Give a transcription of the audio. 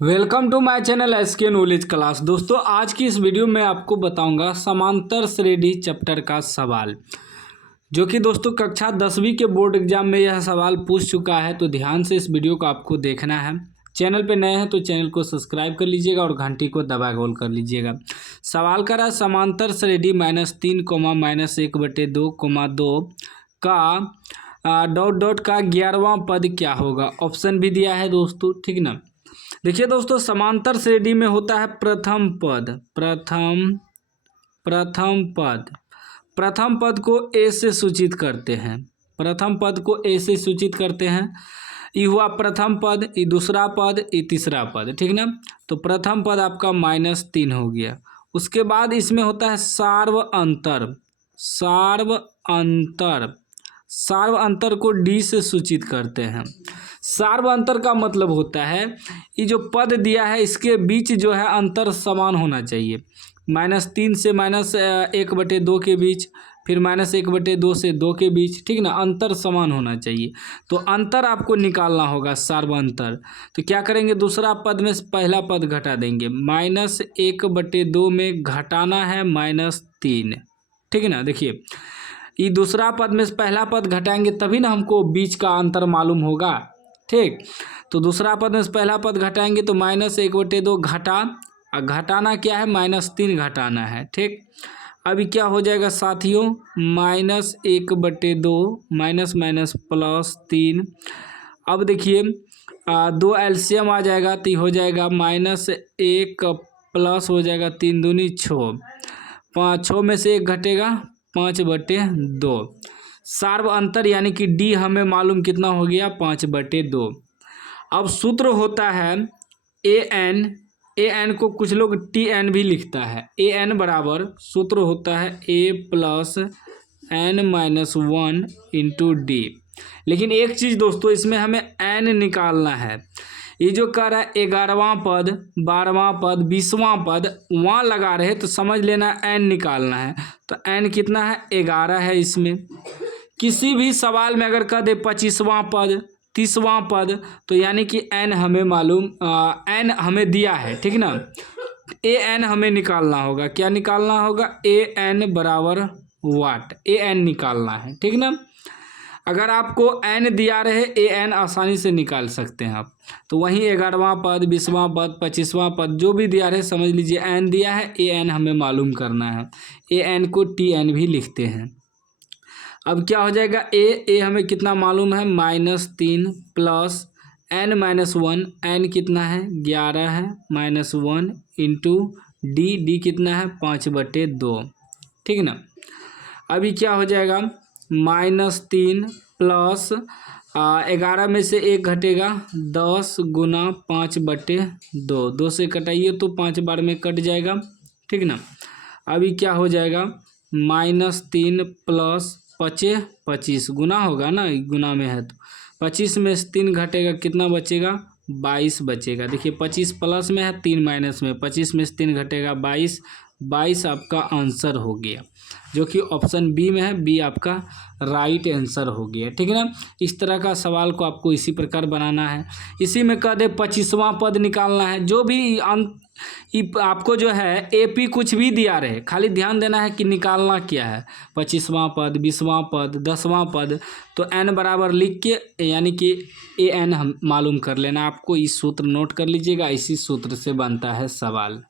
Welcome to my channel SK knowledge class. दोस्तों आज की इस वीडियो में आपको बताऊंगा समांतर श्रेणी चैप्टर का सवाल, जो कि दोस्तों कक्षा 10वीं के बोर्ड एग्जाम में यह सवाल पूछ चुका है। तो ध्यान से इस वीडियो को आपको देखना है। चैनल पे नए हैं तो चैनल को सब्सक्राइब कर लीजिएगा और घंटी को दबा गोल कर लीजिएगा। सवाल करा समांतर श्रेणी -3, -1/2, 2 का डॉट डॉट का 11वां पद क्या होगा। ऑप्शन भी दिया है दोस्तों, ठीक ना। देखिए दोस्तों, समांतर श्रेणी में होता है प्रथम पद को ए से सूचित करते हैं। प्रथम पद को ए से सूचित करते हैं। ये हुआ प्रथम पद, ये दूसरा पद, ये तीसरा पद, ठीक ना। तो प्रथम पद आपका -3 हो गया। उसके बाद इसमें होता है सार्व अंतर को डी से सूचित करते हैं। सार्व अंतर का मतलब होता है ये जो पद दिया है इसके बीच जो है अंतर समान होना चाहिए। -3 से -1/2 के बीच, फिर -1/2 से 2 के बीच, ठीक ना। अंतर समान होना चाहिए। तो अंतर आपको निकालना होगा, सार्व अंतर। तो क्या करेंगे, दूसरा पद में पहला पद घटा देंगे। -1/2 में घटाना है -3, ठीक है ना। देखिए ये दूसरा पद में पहला पद घटाएंगे तभी ना हमको बीच का अंतर मालूम होगा, ठीक। तो दूसरा पद में पहला पद घटाएंगे तो -1/2 घटाना क्या है, -3 घटाना है, ठीक। अभी क्या हो जाएगा साथियों, -1/2 -3। अब देखिए 2 एलसीएम आ जाएगा तो हो जाएगा -1 प्लस हो जाएगा 3 दूनी 6, 6 में से 1 घटेगा 5/2। सार्व अंतर यानी कि डी हमें मालूम कितना हो गया, 5/2। अब सूत्र होता है ए एन को कुछ लोग TN भी लिखता है। AN बराबर सूत्र होता है A+N-1 इंटू डी। लेकिन एक चीज़ दोस्तों, इसमें हमें n निकालना है। ये जो कह रहा है 11वां पद, 12वां पद, 20वां पद वहाँ लगा रहे तो समझ लेना n निकालना है। तो n कितना है, 11 है। इसमें किसी भी सवाल में अगर कह दे 25वां पद, 30वां पद, तो यानी कि n हमें मालूम, n हमें दिया है, ठीक ना। AN हमें निकालना होगा। क्या निकालना होगा, AN बराबर वाट, AN निकालना है, ठीक ना। अगर आपको n दिया रहे AN आसानी से निकाल सकते हैं आप। तो वहीं 11वां पद, 20वां पद, 25वां पद जो भी दिया रहे समझ लीजिए n दिया है, AN हमें मालूम करना है। AN को TN भी लिखते हैं। अब क्या हो जाएगा, ए हमें कितना मालूम है, -3 प्लस n-1, n कितना है 11 है, -1 इंटू डी कितना है 5/2, ठीक ना। अभी क्या हो जाएगा, -3 प्लस 11 में से 1 घटेगा 10 गुना 5/2, 2 से कटाइए तो 5 बार में कट जाएगा, ठीक ना। अभी क्या हो जाएगा, -3 प्लस 25 गुना होगा ना, गुना में है तो 25 में से 3 घटेगा, कितना बचेगा, 22 बचेगा। देखिए 25 प्लस में है, 3 माइनस में, 25 में से 3 घटेगा 22 आपका आंसर हो गया, जो कि ऑप्शन बी में है। बी आपका राइट आंसर हो गया, ठीक है ना। इस तरह का सवाल को आपको इसी प्रकार बनाना है। इसी में कह दे 25वां पद निकालना है। जो भी आपको जो है AP कुछ भी दिया रहे, खाली ध्यान देना है कि निकालना क्या है, 25वां पद, 20वां पद, 10वां पद। तो n बराबर लिख के यानी कि AN हम मालूम कर लेना। आपको इस सूत्र नोट कर लीजिएगा, इसी सूत्र से बनता है सवाल।